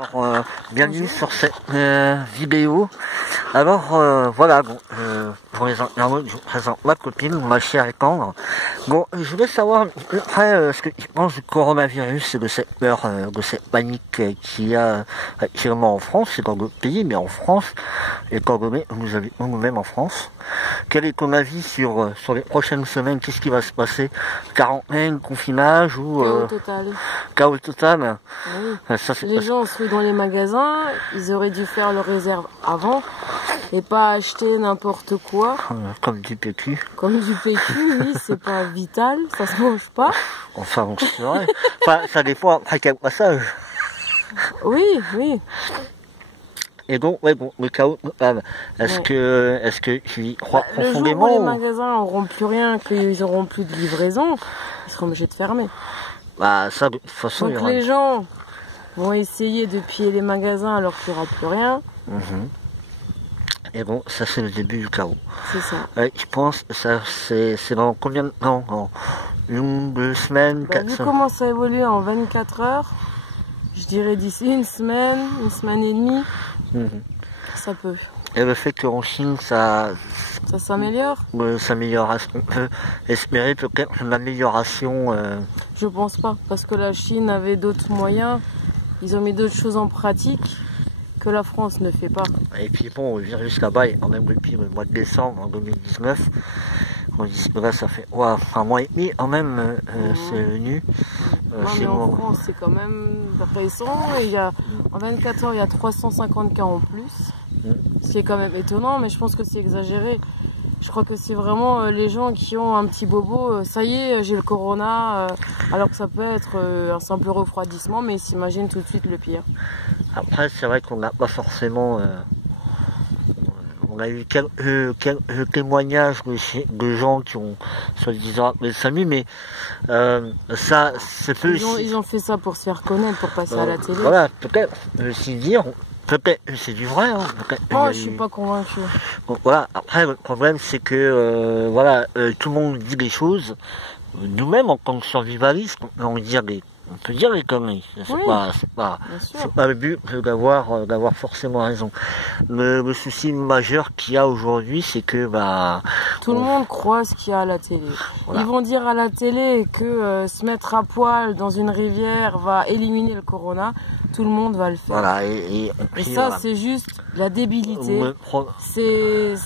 Alors, bienvenue sur cette vidéo. Alors voilà, bon, pour les internautes, je vous présente ma copine, ma chère Étendre. Bon, je voulais savoir après ce que tu penses du coronavirus et de cette peur, de cette panique qu'il y a actuellement en France, c'est dans d'autres pays, mais en France, et quand nous habitons nous-mêmes en France. Quel est ton avis sur les prochaines semaines? Qu'est-ce qui va se passer? Quarantaine, confinage ou chaos total. Chaos total. Oui. Ça, les gens sont dans les magasins, ils auraient dû faire leur réserve avant et pas acheter n'importe quoi. Comme du PQ. Comme du PQ, oui, c'est pas vital, ça se mange pas. Enfin, bon, c'est vrai. Enfin, ça dépend après quel passage. Oui, oui. Et donc, ouais, bon, le chaos total. Est-ce que tu y crois profondément? Le jour où les magasins n'auront plus rien, qu'ils n'auront plus de livraison, ils seront obligés de fermer. Bah, ça, de toute façon, donc les gens vont essayer de piller les magasins alors qu'il n'y aura plus rien. Et bon, ça c'est le début du chaos. C'est ça. Je pense que ça c'est dans combien de temps? Dans 1, 2 semaines, 4 vu semaines. comment ça évolue en 24 heures, je dirais d'ici une semaine et demie, ça peut. Et le fait qu'en Chine ça s'améliore? S'améliore. Est-ce qu'on peut espérer peut-être une amélioration? Je pense pas, parce que la Chine avait d'autres moyens, ils ont mis d'autres choses en pratique que la France ne fait pas. Et puis bon, le virus là-bas est quand même depuis le mois de décembre en 2019. On dit que là ça fait un mois et demi quand même c'est venu. Mais en France c'est quand même récent, et en 24 heures il y a 350 cas en plus. Ce qui est quand même étonnant, mais je pense que c'est exagéré. Je crois que c'est vraiment les gens qui ont un petit bobo, ça y est, j'ai le corona, alors que ça peut être un simple refroidissement, mais ils s'imaginent tout de suite le pire. Après, c'est vrai qu'on n'a pas forcément... on a eu quelques témoignages de gens qui ont, soi-disant, appelé le SAMU, mais ça, c'est peu... Ils ont fait ça pour se faire connaître, pour passer à la télé. Voilà, peut-être, si dire... Peut-être c'est du vrai, hein. Moi, je suis pas convaincu. Donc voilà, après le problème c'est que voilà, tout le monde dit des choses. Nous-mêmes en tant que survivalistes, on peut dire des conneries. C'est pas le but d'avoir forcément raison. Le souci majeur qu'il y a aujourd'hui, c'est que tout le monde croit ce qu'il y a à la télé. Voilà. Ils vont dire à la télé que se mettre à poil dans une rivière va éliminer le corona. Tout le monde va le faire. Voilà, et ça, c'est juste la débilité. C'est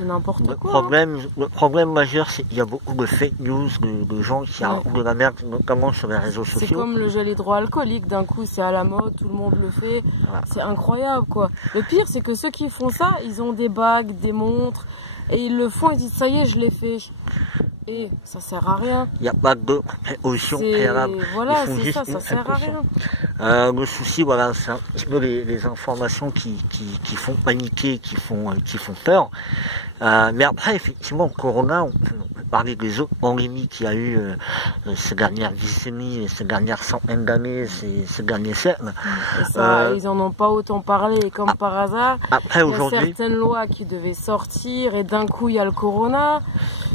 n'importe quoi. Le problème majeur, c'est qu'il y a beaucoup de fake news, de gens qui racontent de la merde, notamment sur les réseaux sociaux. C'est comme le gel hydroalcoolique, d'un coup c'est à la mode, tout le monde le fait. Voilà. C'est incroyable quoi. Le pire, c'est que ceux qui font ça, ils ont des bagues, des montres, et ils le font, ils disent ça y est, je l'ai fait. Et ça sert à rien. Il n'y a pas de précaution préalable. Voilà, c'est ça sert à rien. Le souci, voilà, c'est un petit peu les informations qui font paniquer, qui font peur. Mais après, effectivement, Corona, on peut parler des autres pandémies qu'il y a eu ces dernières décennies, ces dernières centaines d'années, ces derniers siècles. Ils en ont pas autant parlé, et comme par hasard, après, il y a certaines lois qui devaient sortir, et d'un coup, il y a le Corona.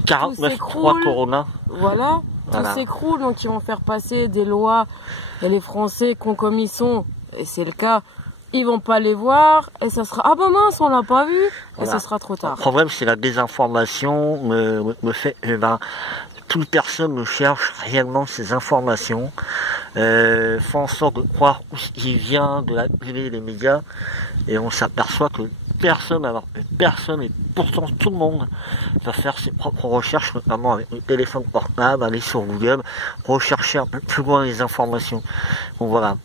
49.3 Corona. Voilà, tout s'écroule, donc ils vont faire passer des lois, et les Français, cons comme ils sont, et c'est le cas, ils vont pas les voir, et ça sera, ah bah mince, on l'a pas vu, et ça sera trop tard. Le problème, c'est la désinformation, le fait que toute personne ne cherche réellement ces informations, font en sorte de croire où ce qui vient de la télé, les médias, et on s'aperçoit que personne, et pourtant tout le monde va faire ses propres recherches, notamment avec le téléphone portable, aller sur Google, rechercher un peu plus loin les informations. Donc voilà.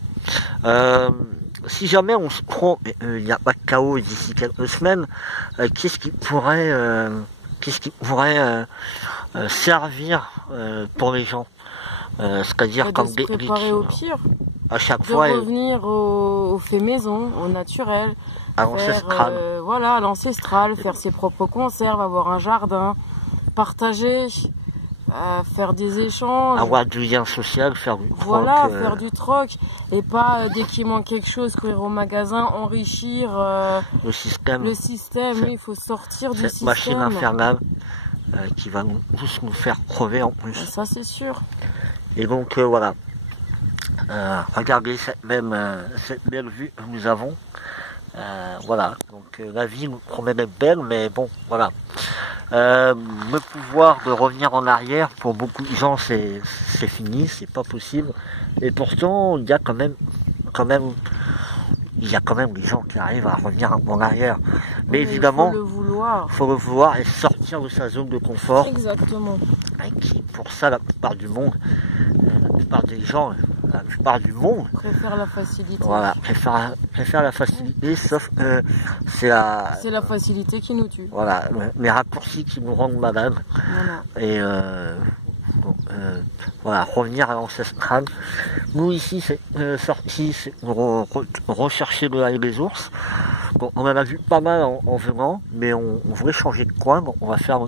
Si jamais on se prend, il n'y a pas de chaos d'ici quelques semaines, qu'est-ce qui pourrait servir pour les gens, c'est-à-dire comme des préparer au pire, à chaque fois, revenir au fait maison, au naturel, à l'ancestral. Voilà, à l'ancestral, faire ses propres conserves, avoir un jardin, partager, faire des échanges. Avoir du lien social, faire du troc. Voilà, faire du troc. Et pas, dès qu'il manque quelque chose, courir au magasin, enrichir le système. Oui, il faut sortir du système. Cette machine infernale qui va tous nous faire crever en plus. Et ça, c'est sûr. Et donc, voilà. Regardez cette belle vue que nous avons. Voilà, donc la vie nous promet d'être belle, mais bon, voilà. Le pouvoir de revenir en arrière, pour beaucoup de gens, c'est fini, c'est pas possible. Et pourtant, il y a quand même des gens qui arrivent à revenir en arrière. Mais évidemment, faut le vouloir et sortir de sa zone de confort. Exactement. Et qui, pour ça, la plupart des gens, la plupart du monde préfère la facilité. Voilà, préfère la facilité, sauf que c'est la facilité qui nous tue. Voilà, les raccourcis qui nous rendent malades. Voilà. Et voilà, revenir à l'ancestral. Nous ici, c'est sorti, c'est rechercher de l'ail des ours. Donc, on en a vu pas mal en venant, mais on voulait changer de coin. Donc on va faire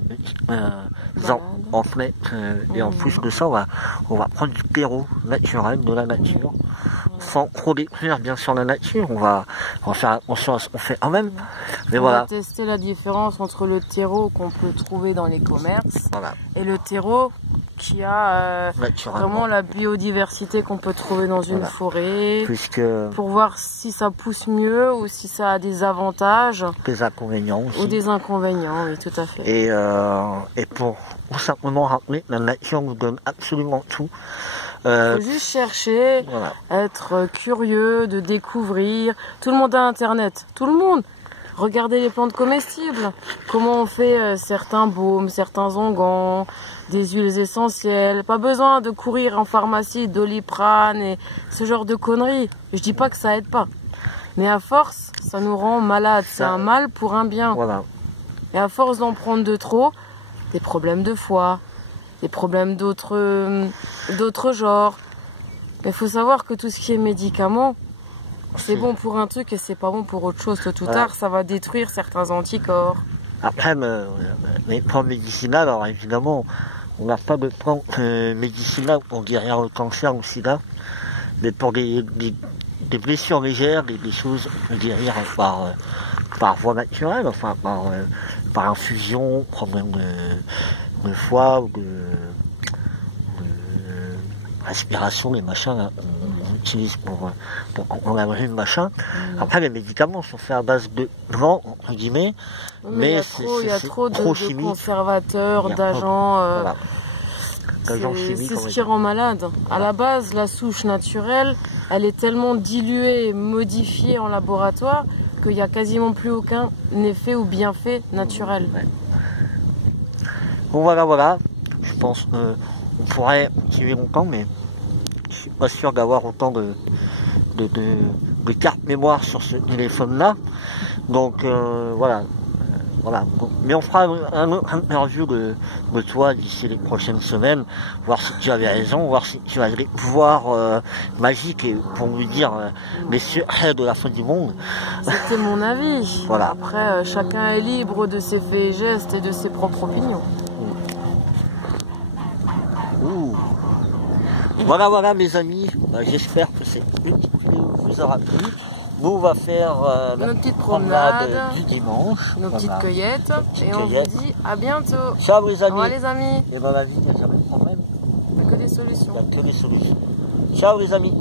en fait, et en plus de ça, on va prendre du terreau naturel, de la nature, sans trop détruire bien sûr la nature. On va faire attention à ce qu'on fait quand même. Mais on voilà. va tester la différence entre le terreau qu'on peut trouver dans les commerces et le terreau qui a vraiment la biodiversité qu'on peut trouver dans une forêt, pour voir si ça pousse mieux ou si ça a des avantages, des inconvénients aussi. Ou des inconvénients, oui, tout à fait. Et pour simplement rappeler, la nature nous donne absolument tout. Faut juste chercher, être curieux, de découvrir. Tout le monde a Internet, tout le monde. Regardez les plantes comestibles, comment on fait certains baumes, certains onguents, des huiles essentielles. Pas besoin de courir en pharmacie, Doliprane et ce genre de conneries. Je dis pas que ça aide pas, mais à force, ça nous rend malades. C'est un mal pour un bien. Voilà. Et à force d'en prendre de trop, des problèmes de foie, des problèmes d'autres genres. Il faut savoir que tout ce qui est médicaments, c'est bon pour un truc et c'est pas bon pour autre chose. Tôt ou tard, ça va détruire certains anticorps. Après, les plantes médicinales, alors évidemment, on n'a pas de plantes médicinales pour guérir le cancer ou le sida, mais pour des blessures légères, des choses à guérir par voie naturelle, enfin par infusion, problème de foie ou de respiration, les machins là, on utilise pour enlever le machin. Après, les médicaments sont faits à base de vent, entre guillemets, mais il y a trop de conservateurs, d'agents. C'est ce qui rend malade. À la base, la souche naturelle, elle est tellement diluée et modifiée en laboratoire qu'il n'y a quasiment plus aucun effet ou bienfait naturel. Bon, voilà. Je pense qu'on pourrait continuer longtemps, mais je suis pas sûr d'avoir autant de cartes mémoire sur ce téléphone-là. Donc voilà. Mais on fera un autre interview de toi d'ici les prochaines semaines, voir si tu avais raison, voir si tu as des pouvoirs magiques et pour nous dire les secrets de la fin du monde. C'était mon avis. Voilà. Après, chacun est libre de ses faits et gestes et de ses propres opinions. Voilà mes amis, j'espère que cette petite vidéo vous aura plu. Nous on va faire nos petites promenades du dimanche, nos petites cueillettes, et on vous dit à bientôt. Ciao les amis. Au revoir les amis. Et dans la vie il n'y a jamais de problème. Il n'y a que des solutions. Il n'y a que des solutions. Ciao les amis.